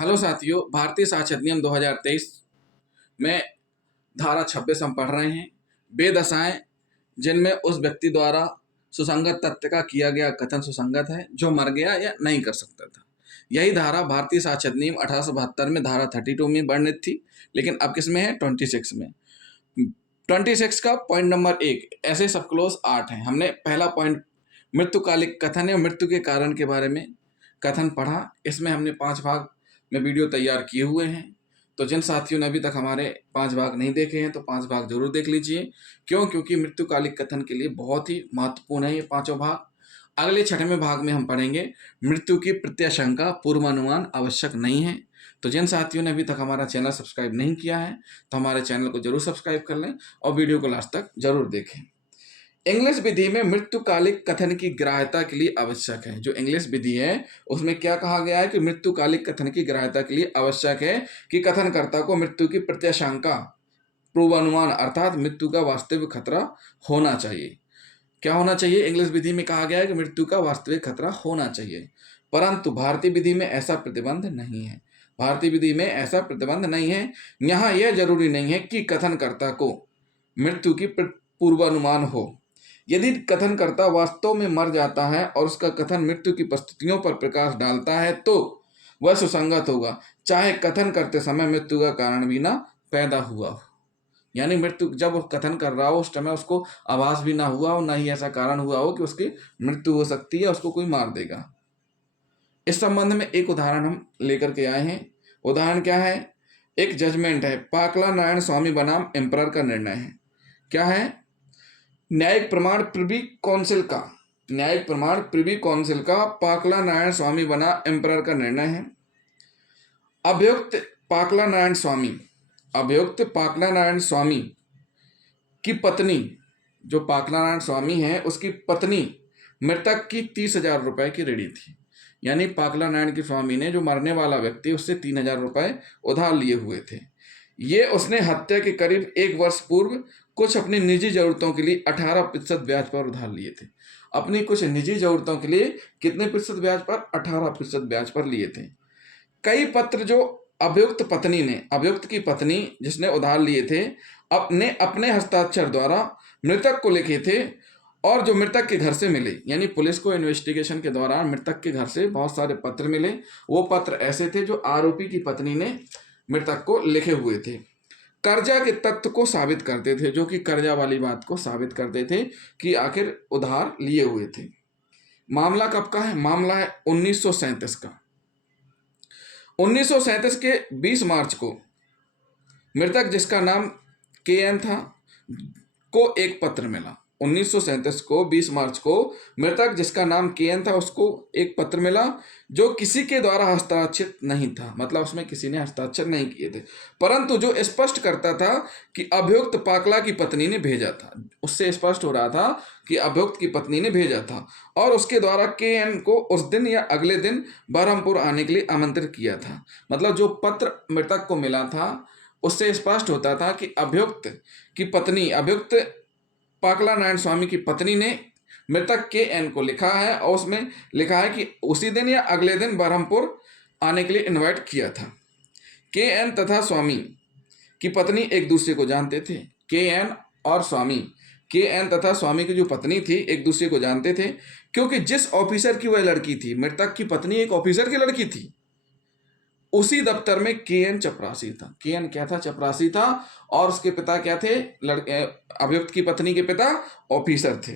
Hello साथियों, भारतीय साक्ष्य अधिनियम 2023 में धारा 26 हम पढ़ रहे हैं। बेदशाएं जिनमें उस व्यक्ति द्वारा सुसंगत तथ्य का किया गया कथन सुसंगत है जो मर गया या नहीं कर सकता था। यही धारा भारतीय साक्ष्य अधिनियम 1872 में धारा 32 में वर्णित थी, लेकिन अब किस में है? 26 में। 26 का पॉइंट नंबर 1 ऐसे सब क्लोज 8 है। हमने पहला पॉइंट मृत्युकालिक कथन या मृत्यु के कारण के बारे में कथन पढ़ा। इसमें हमने 5 भाग में वीडियो तैयार किए हुए हैं, तो जिन साथियों ने अभी तक हमारे 5 भाग नहीं देखे हैं तो 5 भाग जरूर देख लीजिए। क्योंकि मृत्युकालिक कथन के लिए बहुत ही महत्वपूर्ण है ये पांचों भाग। अगले 6वें भाग में हम पढ़ेंगे मृत्यु की प्रत्याशंका पूर्वानुमान आवश्यक नहीं है। तो जिन साथियों ने अभी तक हमारा चैनल सब्सक्राइब नहीं किया है तो हमारे चैनल को जरूर सब्सक्राइब कर लें और वीडियो को लास्ट तक जरूर देखें। इंग्लिश विधि में मृत्युकालिक कथन की ग्राह्यता के लिए आवश्यक है। जो इंग्लिश विधि है उसमें क्या कहा गया है कि मृत्युकालिक कथन की ग्राह्यता के लिए आवश्यक है कि कथनकर्ता को मृत्यु की प्रत्याशंका पूर्वानुमान अर्थात मृत्यु का वास्तविक खतरा होना चाहिए। क्या होना चाहिए? इंग्लिश विधि में कहा गया है कि मृत्यु का वास्तविक खतरा होना चाहिए, परंतु भारतीय विधि में ऐसा प्रतिबंध नहीं है। भारतीय विधि में ऐसा प्रतिबंध नहीं है। यहाँ यह जरूरी नहीं है कि कथनकर्ता को मृत्यु की पूर्वानुमान हो। यदि कथनकर्ता वास्तव में मर जाता है और उसका कथन मृत्यु की परिस्थितियों पर प्रकाश डालता है तो वह सुसंगत होगा, चाहे कथन करते समय मृत्यु का कारण भी ना पैदा हुआ हो। यानी मृत्यु जब वो कथन कर रहा हो उस समय उसको आभास भी ना हुआ हो, ना ही ऐसा कारण हुआ हो कि उसकी मृत्यु हो सकती है, उसको कोई मार देगा। इस संबंध में एक उदाहरण हम लेकर के आए हैं। उदाहरण क्या है? एक जजमेंट है, पाकला नारायण स्वामी बनाम एम्परर का निर्णय है। क्या है? न्यायिक प्रमाण प्रिवी काउंसिल का पाकला नारायण स्वामी बना एम्परर का निर्णय है। अभियुक्त पाकला नारायण स्वामी की पत्नी, जो पाकला नारायण स्वामी है उसकी पत्नी मृतक की 30,000 रुपए की ऋणी थी। यानी पाकला नारायण के स्वामी ने जो मरने वाला व्यक्ति उससे 3,000 रुपए उधार लिए हुए थे। ये उसने हत्या के करीब 1 वर्ष पूर्व कुछ अपनी निजी जरूरतों के लिए 18% ब्याज पर उधार लिए थे। अपनी कुछ निजी जरूरतों के लिए कितने प्रतिशत ब्याज पर? 18% ब्याज पर लिए थे। कई पत्र जो अभियुक्त की पत्नी जिसने उधार लिए थे अपने हस्ताक्षर द्वारा मृतक को लिखे थे और जो मृतक के घर से मिले, यानी पुलिस को इन्वेस्टिगेशन के दौरान मृतक के घर से बहुत सारे पत्र मिले। वो पत्र ऐसे थे जो आरोपी की पत्नी ने मृतक को लिखे हुए थे। कर्जा के तथ्य को साबित करते थे, जो कि कर्जा वाली बात को साबित करते थे कि आखिर उधार लिए हुए थे। मामला कब का है? मामला है 1937 का। 1937 के 20 मार्च को मृतक जिसका नाम KN था को एक पत्र मिला। 1937 को 20 मार्च को मृतक जिसका नाम KN था उसको एक पत्र मिला जो किसी के द्वारा हस्ताक्षरित नहीं था, मतलब उसमें किसी ने हस्ताक्षर नहीं किए थे, परंतु जो स्पष्ट करता था कि अभियुक्त पाकला की पत्नी ने भेजा था। उससे स्पष्ट हो रहा था कि अभियुक्त की पत्नी ने भेजा था और उसके द्वारा KN को उस दिन या अगले दिन बरहमपुर आने के लिए आमंत्रित किया था। मतलब जो पत्र मृतक को मिला था उससे स्पष्ट होता था कि अभियुक्त पाकला नारायण स्वामी की पत्नी ने मृतक KN को लिखा है और उसमें लिखा है कि उसी दिन या अगले दिन बरहमपुर आने के लिए इनवाइट किया था। KN तथा स्वामी की पत्नी एक दूसरे को जानते थे। KN तथा स्वामी की जो पत्नी थी एक दूसरे को जानते थे, क्योंकि जिस ऑफिसर की वह लड़की थी, मृतक की पत्नी एक ऑफिसर की लड़की थी, उसी दफ्तर में KN चपरासी था। KN क्या था? चपरासी था। और उसके पिता क्या थे? अभियुक्त की पत्नी के पिता ऑफिसर थे।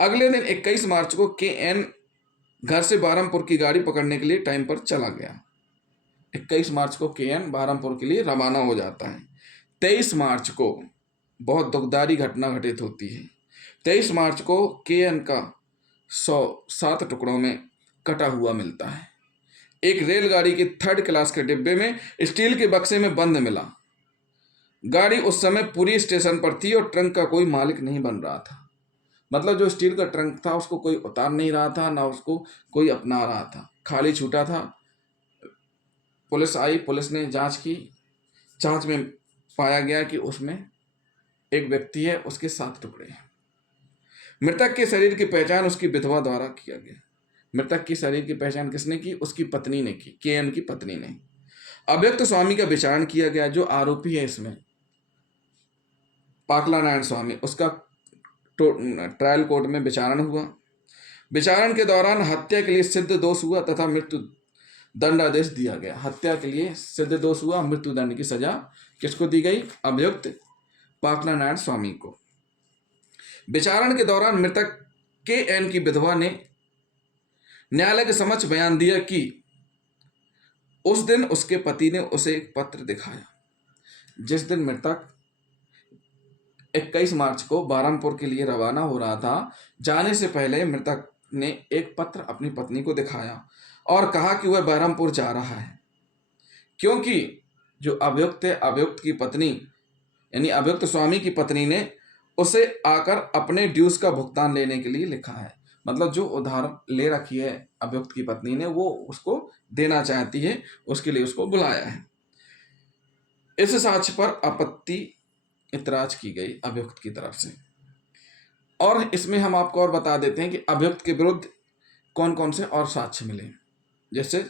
अगले दिन 21 मार्च को KN घर से बरहमपुर की गाड़ी पकड़ने के लिए टाइम पर चला गया। 21 मार्च को KN बरहमपुर के लिए रवाना हो जाता है। 23 मार्च को बहुत दुखदारी घटना घटित होती है। 23 मार्च को KN का 107 टुकड़ों में कटा हुआ मिलता है। एक रेलगाड़ी के 3rd क्लास के डिब्बे में स्टील के बक्से में बंद मिला। गाड़ी उस समय पूरी स्टेशन पर थी और ट्रंक का कोई मालिक नहीं बन रहा था। मतलब जो स्टील का ट्रंक था उसको कोई उतार नहीं रहा था, ना उसको कोई अपना रहा था, खाली छूटा था। पुलिस आई, पुलिस ने जांच की। जांच में पाया गया कि उसमें एक व्यक्ति है, उसके 7 टुकड़े हैं। मृतक के शरीर की पहचान उसकी विधवा द्वारा किया गया। मृतक की शरीर की पहचान किसने की? उसकी पत्नी ने की, के.एन. की पत्नी ने। अभियुक्त स्वामी का विचारण किया गया। जो आरोपी है इसमें पाकला नारायण स्वामी, उसका ट्रायल कोर्ट में विचारण हुआ। विचारण के दौरान हत्या के लिए सिद्ध दोष हुआ तथा मृत्यु दंडादेश दिया गया। हत्या के लिए सिद्ध दोष हुआ, मृत्यु दंड की सजा किसको दी गई? अभियुक्त पाकला नारायण स्वामी को। विचारण के दौरान मृतक के.एन. की विधवा ने न्यायालय के समक्ष बयान दिया कि उस दिन उसके पति ने उसे एक पत्र दिखाया। जिस दिन मृतक 21 मार्च को बहरमपुर के लिए रवाना हो रहा था, जाने से पहले मृतक ने एक पत्र अपनी पत्नी को दिखाया और कहा कि वह बहरमपुर जा रहा है, क्योंकि जो अभियुक्त है, अभियुक्त की पत्नी यानी अभियुक्त स्वामी की पत्नी ने उसे आकर अपने ड्यूज का भुगतान लेने के लिए लिखा है। मतलब जो उधार ले रखी है अभियुक्त की पत्नी ने, वो उसको देना चाहती है, उसके लिए उसको बुलाया है। इस साक्ष्य पर आपत्ति इतराज की गई अभियुक्त की तरफ से। और इसमें हम आपको और बता देते हैं कि अभियुक्त के विरुद्ध कौन कौन से और साक्ष्य मिले, जैसे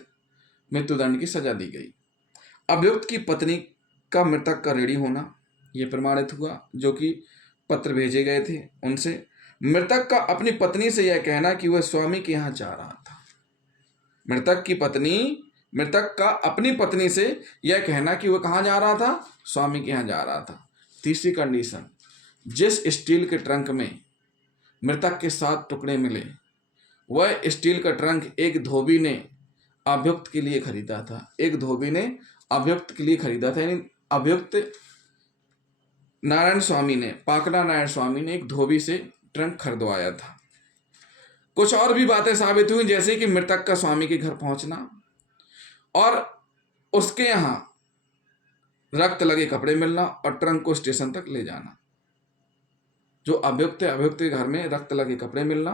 मृत्युदंड की सजा दी गई। अभियुक्त की पत्नी का मृतक का रेडी होना यह प्रमाणित हुआ, जो कि पत्र भेजे गए थे उनसे। मृतक का अपनी पत्नी से यह कहना कि वह स्वामी के यहाँ जा रहा था। मृतक का अपनी पत्नी से यह कहना कि वह कहाँ जा रहा था? स्वामी के यहाँ जा रहा था। तीसरी कंडीशन, जिस स्टील के ट्रंक में मृतक के 7 टुकड़े मिले, वह स्टील का ट्रंक एक धोबी ने अभियुक्त के लिए खरीदा था। एक धोबी ने अभियुक्त के लिए खरीदा था, यानी अभियुक्त नारायण स्वामी ने, पाकला नारायण स्वामी ने एक धोबी से ट्रंक खरीदवाया था। कुछ और भी बातें साबित हुई, जैसे कि मृतक का स्वामी के घर पहुंचना और उसके यहाँ रक्त लगे कपड़े मिलना और ट्रंक को स्टेशन तक ले जाना। जो अभियुक्त है, अभियुक्त के घर में रक्त लगे कपड़े मिलना,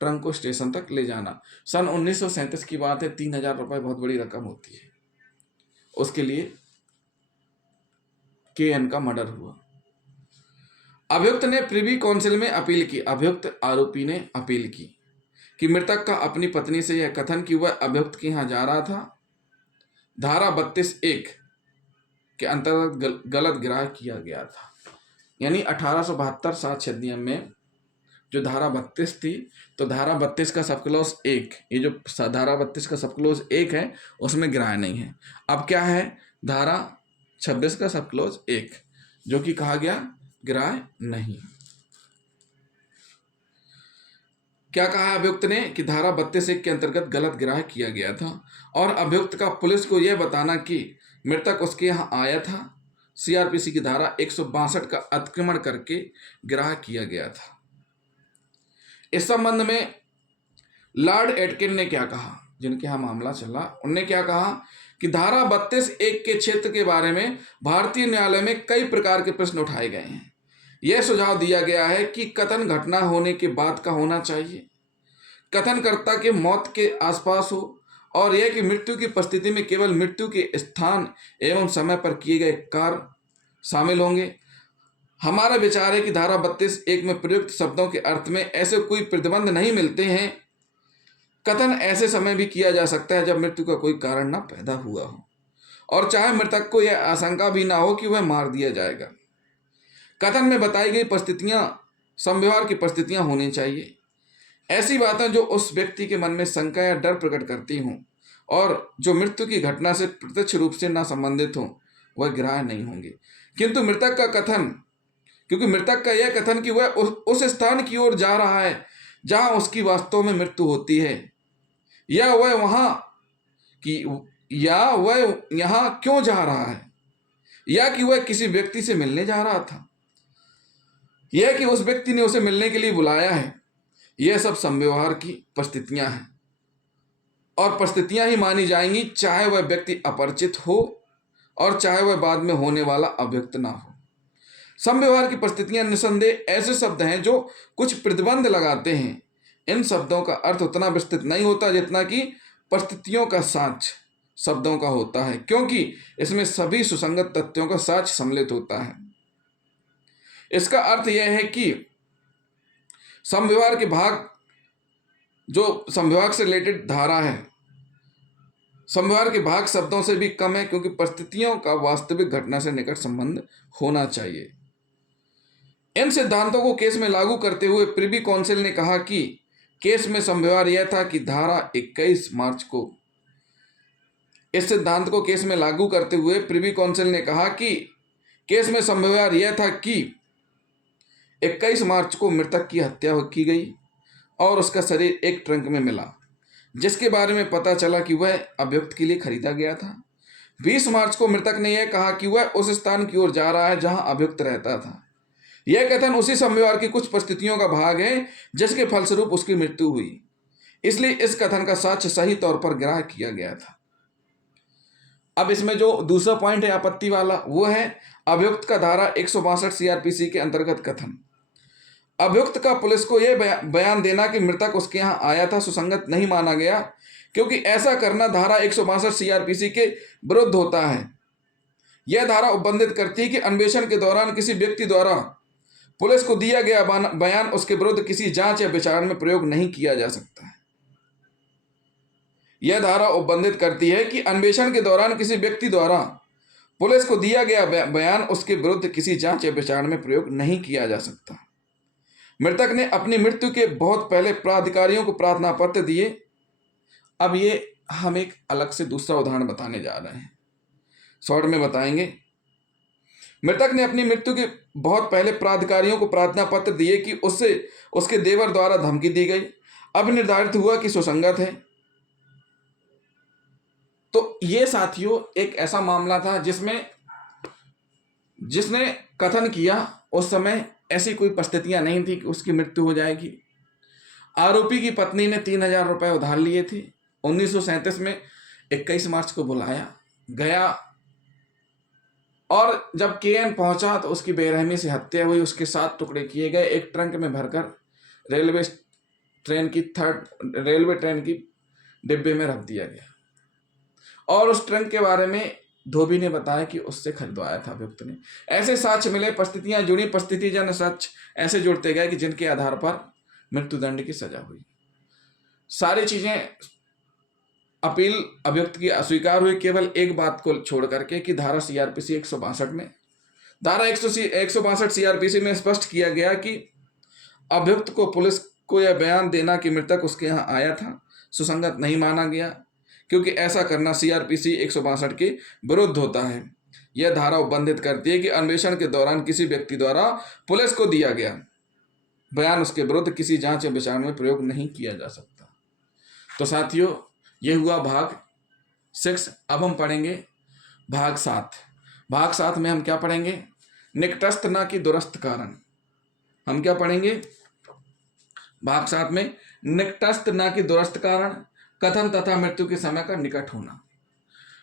ट्रंक को स्टेशन तक ले जाना। सन 1937 की बात है, 3000 रुपये बहुत बड़ी रकम होती है। उसके लिए के.एन. का मर्डर हुआ। अभियुक्त ने प्रिवी काउंसिल में अपील की। अभियुक्त आरोपी ने अपील की कि मृतक का अपनी पत्नी से यह कथन कि वह अभियुक्त के यहाँ जा रहा था, धारा 32(1) के अंतर्गत गलत ग्राह्य किया गया था। यानी 1872 साक्ष्य अधिनियम में जो धारा 32 थी, तो धारा 32 का सब क्लॉज 1, ये जो धारा 32 का सब क्लॉज 1 है, उसमें ग्राह्य नहीं है। अब क्या है? धारा 26 का सब क्लॉज 1, जो कि कहा गया ग्राह्य नहीं। क्या कहा अभियुक्त ने कि धारा 32(1) के अंतर्गत गलत ग्राह्य किया गया था और अभियुक्त का पुलिस को यह बताना कि मृतक उसके यहाँ आया था, सीआरपीसी की धारा 162 का अतिक्रमण करके ग्राह्य किया गया था। इस संबंध में लॉर्ड एटकिन ने क्या कहा, जिनके यहाँ मामला चला, उनने क्या कहा कि धारा 32(1) के क्षेत्र के बारे में भारतीय न्यायालय में कई प्रकार के प्रश्न उठाए गए हैं। यह सुझाव दिया गया है कि कथन घटना होने के बाद का होना चाहिए, कथनकर्ता के मौत के आसपास हो, और यह कि मृत्यु की परिस्थिति में केवल मृत्यु के स्थान एवं समय पर किए गए कार्य शामिल होंगे। हमारा विचार है कि धारा 32(1) में प्रयुक्त शब्दों के अर्थ में ऐसे कोई प्रतिबंध नहीं मिलते हैं। कथन ऐसे समय भी किया जा सकता है जब मृत्यु का कोई कारण न पैदा हुआ हो और चाहे मृतक को यह आशंका भी ना हो कि वह मार दिया जाएगा। कथन में बताई गई परिस्थितियां समव्यवहार की परिस्थितियां होनी चाहिए। ऐसी बातें जो उस व्यक्ति के मन में शंका या डर प्रकट करती हों और जो मृत्यु की घटना से प्रत्यक्ष रूप से ना संबंधित हों, वह ग्राह्य नहीं होंगे। किंतु क्योंकि मृतक का यह कथन कि वह उस स्थान की ओर जा रहा है जहां उसकी वास्तव में मृत्यु होती है, या वह यहाँ क्यों जा रहा है, या कि वह किसी व्यक्ति से मिलने जा रहा था, यह कि उस व्यक्ति ने उसे मिलने के लिए बुलाया है, यह सब समव्यवहार की परिस्थितियां हैं और परिस्थितियां ही मानी जाएंगी, चाहे वह व्यक्ति अपरिचित हो और चाहे वह बाद में होने वाला अभियुक्त ना हो। समव्यवहार की परिस्थितियां निसंदेह ऐसे शब्द हैं जो कुछ प्रतिबंध लगाते हैं। इन शब्दों का अर्थ उतना विस्तृत नहीं होता जितना कि परिस्थितियों का साक्ष्य शब्दों का होता है, क्योंकि इसमें सभी सुसंगत तथ्यों का साक्ष्य सम्मिलित होता है। इसका अर्थ यह है कि समव्यवहार के भाग जो संविभाग से रिलेटेड धारा है, संविभाग के भाग शब्दों से भी कम है, क्योंकि परिस्थितियों का वास्तविक घटना से निकट संबंध होना चाहिए। इन सिद्धांतों को केस में लागू करते हुए प्रिवी काउंसिल ने कहा कि केस में संविभाग यह था कि धारा 21 मार्च को, इस सिद्धांत को केस में लागू करते हुए प्रिवी काउंसिल ने कहा कि केस में संविभाग यह था कि 21 मार्च को मृतक की हत्या की गई और उसका शरीर एक ट्रंक में मिला, जिसके बारे में पता चला कि वह अभियुक्त के लिए खरीदा गया था। 20 मार्च को मृतक ने यह कहा कि वह उस स्थान की ओर जा रहा है जहां अभियुक्त रहता था। यह कथन उसी संविभाग की कुछ परिस्थितियों का भाग है जिसके फलस्वरूप उसकी मृत्यु हुई, इसलिए इस कथन का साक्ष्य सही तौर पर ग्राह्य किया गया था। अब इसमें जो दूसरा पॉइंट है आपत्ति वाला, वो है अभियुक्त का धारा 162 सीआरपीसी के अंतर्गत कथन। अभियुक्त का पुलिस को यह बयान देना कि मृतक उसके यहां आया था सुसंगत नहीं माना गया, क्योंकि ऐसा करना धारा 162 सीआरपीसी के विरुद्ध होता है। यह धारा उपबंधित करती है कि अन्वेषण के दौरान किसी व्यक्ति द्वारा पुलिस को दिया गया बयान उसके विरुद्ध किसी जांच या विचारण में प्रयोग नहीं किया जा सकता है। यह धारा उपबंधित करती है कि अन्वेषण के दौरान किसी व्यक्ति द्वारा पुलिस को दिया गया बयान उसके विरुद्ध किसी जांच या विचारण में प्रयोग नहीं किया जा सकता। मृतक ने अपनी मृत्यु के बहुत पहले प्राधिकारियों को प्रार्थना पत्र दिए। अब ये हम एक अलग से दूसरा उदाहरण बताने जा रहे हैं, शॉर्ट में बताएंगे। मृतक ने अपनी मृत्यु के बहुत पहले प्राधिकारियों को प्रार्थना पत्र दिए कि उससे उसके देवर द्वारा धमकी दी गई। अब निर्धारित हुआ कि सुसंगत है। तो ये साथियों एक ऐसा मामला था जिसने कथन किया, उस समय ऐसी कोई परिस्थितियां नहीं थी कि उसकी मृत्यु हो जाएगी। आरोपी की पत्नी ने 3,000 रुपए उधार लिए थे। 1937 में 21 मार्च को बुलाया गया और जब केएन पहुंचा तो उसकी बेरहमी से हत्या हुई। उसके 7 टुकड़े किए गए, एक ट्रंक में भरकर रेलवे ट्रेन की डिब्बे में रख दिया गया। और उस ट्रंक के बारे में धोबी ने बताया कि उससे खरीदवाया था अभियुक्त ने। ऐसे साक्ष्य मिले, परिस्थितियां जुड़ी, परिस्थितिजन्य साक्ष्य ऐसे जुड़ते गए कि जिनके आधार पर मृत्युदंड की सजा हुई। सारी चीजें अपील अभियुक्त की अस्वीकार हुई, केवल एक बात को छोड़ करके कि धारा सीआरपीसी 162 में, धारा 162 सीआरपीसी में स्पष्ट किया गया कि अभियुक्त को पुलिस को यह बयान देना कि मृतक उसके यहाँ आया था सुसंगत नहीं माना गया, क्योंकि ऐसा करना सीआरपीसी 162 के विरुद्ध होता है। यह धारा उपबंधित करती है कि अन्वेषण के दौरान किसी व्यक्ति द्वारा पुलिस को दिया गया बयान उसके विरुद्ध किसी जांच या विचारण में प्रयोग नहीं किया जा सकता। तो साथियों, यह हुआ भाग 6। अब हम पढ़ेंगे भाग 7। भाग 7 में हम क्या पढ़ेंगे? निकटस्थ न कि दूरस्थ कारण। हम क्या पढ़ेंगे भाग 7 में? निकटस्थ न कि दूरस्थ कारण, कथन तथा मृत्यु के समय का निकट होना।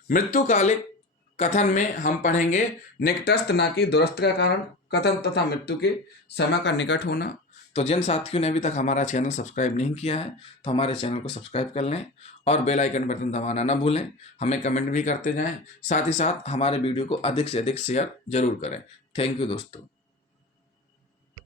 मृत्युकालिक कथन में हम पढ़ेंगे निकटस्थ न कि दूरस्थ का कारण, कथन तथा मृत्यु के समय का निकट होना। तो जिन साथियों ने अभी तक हमारा चैनल सब्सक्राइब नहीं किया है तो हमारे चैनल को सब्सक्राइब कर लें और बेल आइकन बटन दबाना ना भूलें। हमें कमेंट भी करते जाएं, साथ ही साथ हमारे वीडियो को अधिक से अधिक शेयर जरूर करें। थैंक यू दोस्तों।